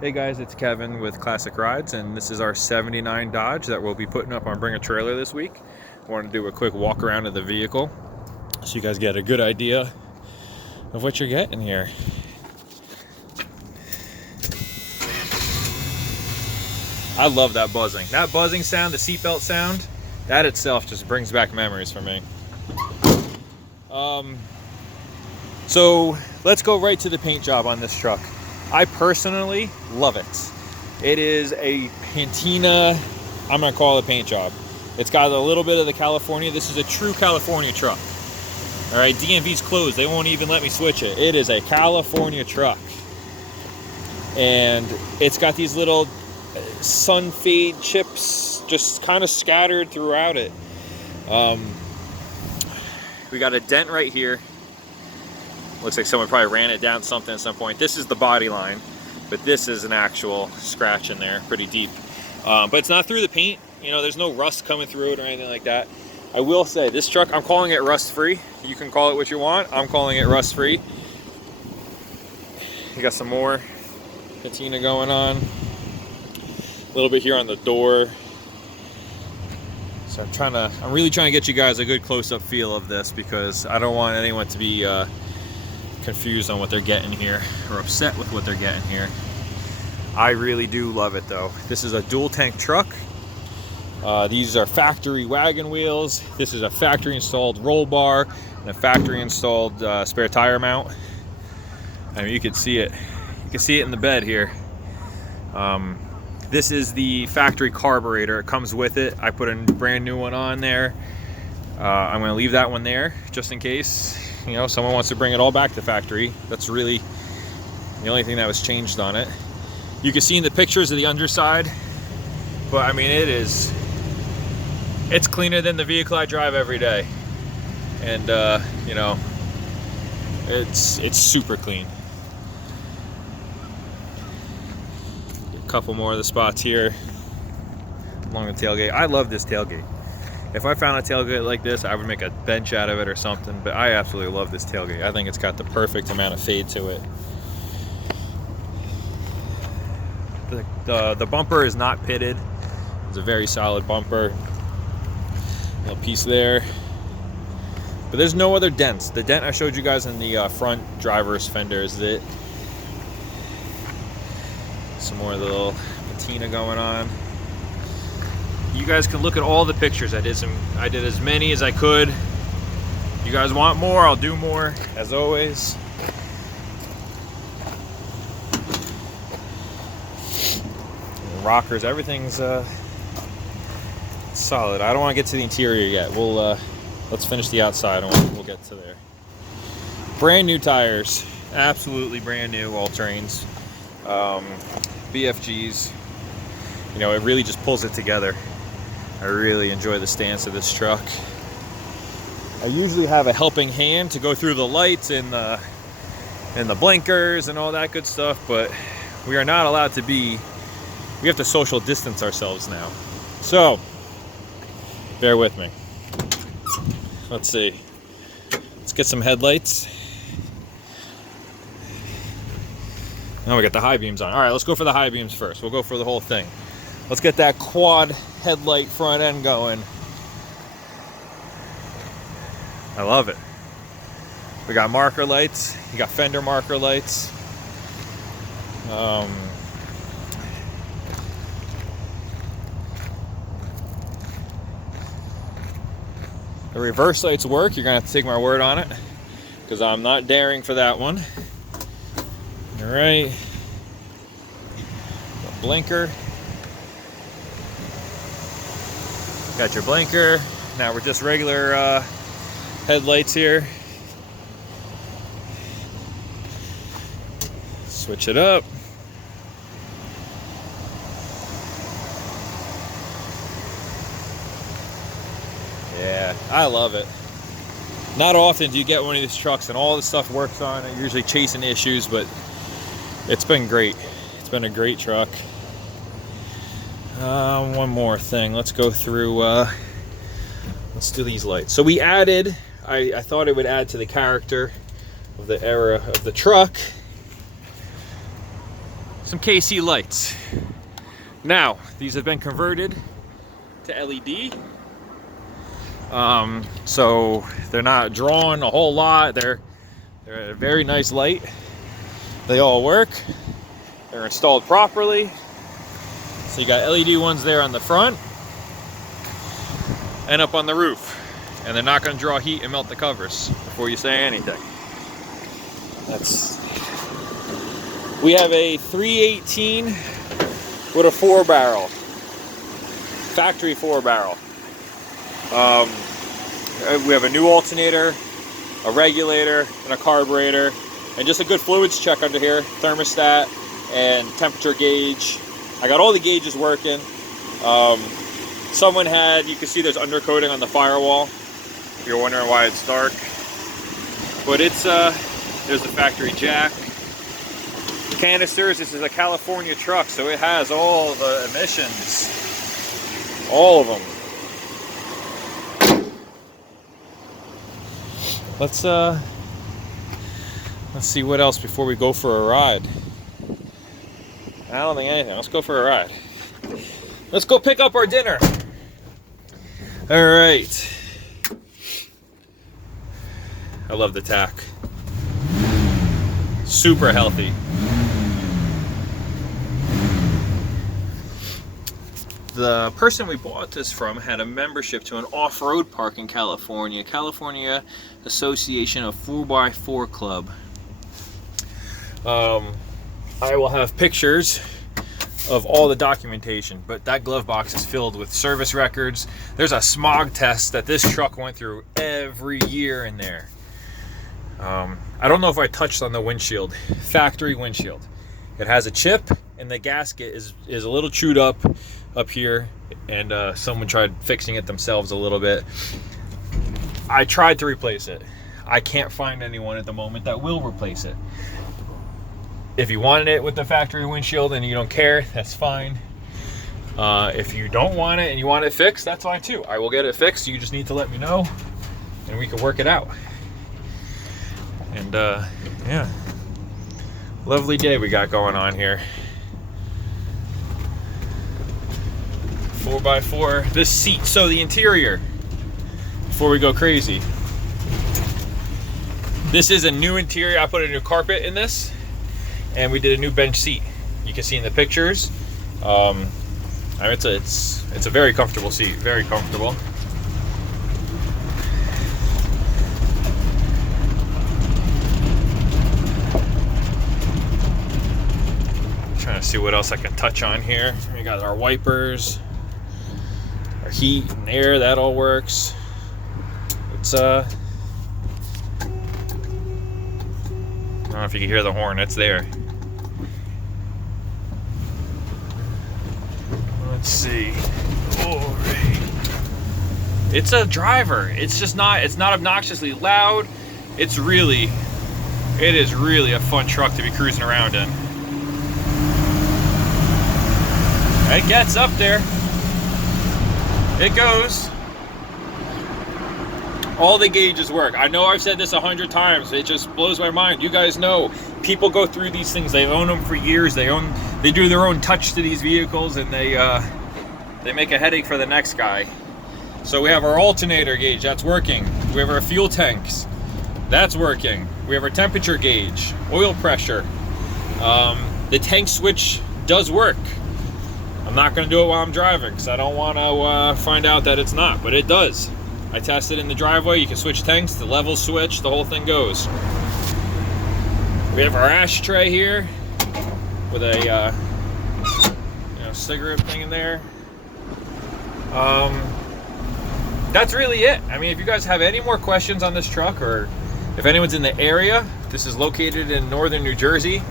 Hey guys, it's Kevin with Classic Rides, and this is our 79 Dodge that we'll be putting up on Bring a Trailer this week. I want to do a quick walk around of the vehicle so you guys get a good idea of what you're getting here. I love that buzzing. That buzzing sound, the seatbelt sound, that itself just brings back memories for me. So let's go right to the paint job on this truck. I personally love it. It is a patina, I'm gonna call it a paint job. It's got a little bit of the California. This is a true California truck. All right, DMV's closed. They won't even let me switch it. It is a California truck. And it's got these little sun fade chips just kind of scattered throughout it. We got a dent right here. Looks like someone probably ran it down something at some point. This is the body line, but this is an actual scratch in there, pretty deep. But it's not through the paint. You know, there's no rust coming through it or anything like that. I will say, this truck, I'm calling it rust-free. You can call it what you want. I'm calling it rust-free. You got some more patina going on. A little bit here on the door. So I'm really trying to get you guys a good close-up feel of this because I don't want anyone to be confused on what they're getting here or upset with what they're getting here. I really do love it though. This is a dual tank truck. These are factory wagon wheels. This is a factory installed roll bar and a factory installed spare tire mount. I mean, you can see it. You can see it in the bed here. This is the factory carburetor. It comes with it. I put a brand new one on there. I'm going to leave that one there just in case, you know, someone wants to bring it all back to factory. That's really the only thing that was changed on it. You can see in the pictures of the underside, but I mean, it's cleaner than the vehicle I drive every day. And, you know, it's super clean. A couple more of the spots here along the tailgate. I love this tailgate. If I found a tailgate like this, I would make a bench out of it or something, but I absolutely love this tailgate. I think it's got the perfect amount of fade to it. The bumper is not pitted. It's a very solid bumper. Little piece there. But there's no other dents. The dent I showed you guys in the front driver's fender is it. Some more little patina going on. You guys can look at all the pictures. I did as many as I could. You guys want more, I'll do more, as always. Rockers, everything's solid. I don't want to get to the interior yet. Let's finish the outside and we'll get to there. Brand new tires, absolutely brand new all-terrains. BFGs. You know, it really just pulls it together. I really enjoy the stance of this truck. I usually have a helping hand to go through the lights and the blinkers and all that good stuff, but we are not allowed to be. We have to social distance ourselves now. So, bear with me. Let's see. Let's get some headlights. Now we got the high beams on. All right, let's go for the high beams first. We'll go for the whole thing. Let's get that quad headlight front end going. I love it. We got marker lights. You got fender marker lights. The reverse lights work. You're gonna have to take my word on it because I'm not daring for that one. All right. Blinker. Got your blinker. Now we're just regular headlights here. Switch it up. Yeah, I love it. Not often do you get one of these trucks and all the stuff works on it. You're usually chasing issues, but it's been great. It's been a great truck. One more thing. Let's go through. Let's do these lights. So we added. I thought it would add to the character of the era of the truck. some KC lights. Now, these have been converted to LED. So they're not drawing a whole lot. They're a very nice light. They all work. They're installed properly. So you got LED ones there on the front and up on the roof. And they're not going to draw heat and melt the covers before you say anything. We have a 318 with a 4-barrel, factory 4-barrel. We have a new alternator, a regulator, and a carburetor, and just a good fluids check under here, thermostat and temperature gauge. I got all the gauges working. Someone had, you can see there's undercoating on the firewall, if you're wondering why it's dark. But it's, there's the factory jack. Canisters, this is a California truck, so it has all the emissions. All of them. Let's see what else before we go for a ride. I don't think anything. Let's go for a ride. Let's go pick up our dinner. All right. I love the tack. Super healthy. The person we bought this from had a membership to an off-road park in California, California Association of 4x4 Club. I will have pictures of all the documentation, but that glove box is filled with service records. There's a smog test that this truck went through every year in there. I don't know if I touched on the windshield, factory windshield. It has a chip and the gasket is a little chewed up here, and someone tried fixing it themselves a little bit. I tried to replace it. I can't find anyone at the moment that will replace it. If you wanted it with the factory windshield and you don't care, that's fine. If you don't want it and you want it fixed, that's fine too. I will get it fixed. You just need to let me know and we can work it out. And yeah, lovely day we got going on here. 4x4, this seat, so the interior, before we go crazy. This is a new interior. I put a new carpet in this, and we did a new bench seat. You can see in the pictures. It's a very comfortable seat, very comfortable. Trying to see what else I can touch on here. We got our wipers, our heat and air, that all works. It's I don't know if you can hear the horn, it's there. Let's see. All right. It's a driver. It's just not, it's not obnoxiously loud. It is really a fun truck to be cruising around in. It gets up there. It goes. All the gauges work. I know I've said this 100 times. It just blows my mind. You guys know, people go through these things. They own them for years. They do their own touch to these vehicles, and they make a headache for the next guy. So we have our alternator gauge, that's working. We have our fuel tanks, that's working. We have our temperature gauge, oil pressure. The tank switch does work. I'm not going to do it while I'm driving because I don't want to find out that it's not, but it does. I tested in the driveway. You can switch tanks, the level switch, the whole thing goes. We have our ashtray here with a cigarette thing in there. That's really it. I mean, if you guys have any more questions on this truck, or if anyone's in the area, this is located in northern New Jersey.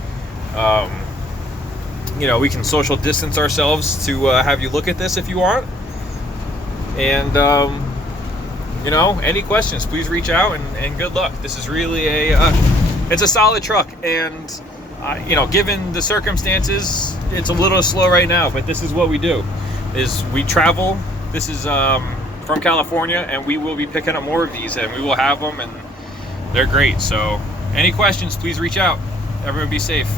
We can social distance ourselves to have you look at this if you want. And any questions, please reach out, and good luck. This is really it's a solid truck, and given the circumstances, it's a little slow right now, but this is what we do, is we travel. This is from California, and we will be picking up more of these, and we will have them, and they're great. So any questions, please reach out. Everyone be safe.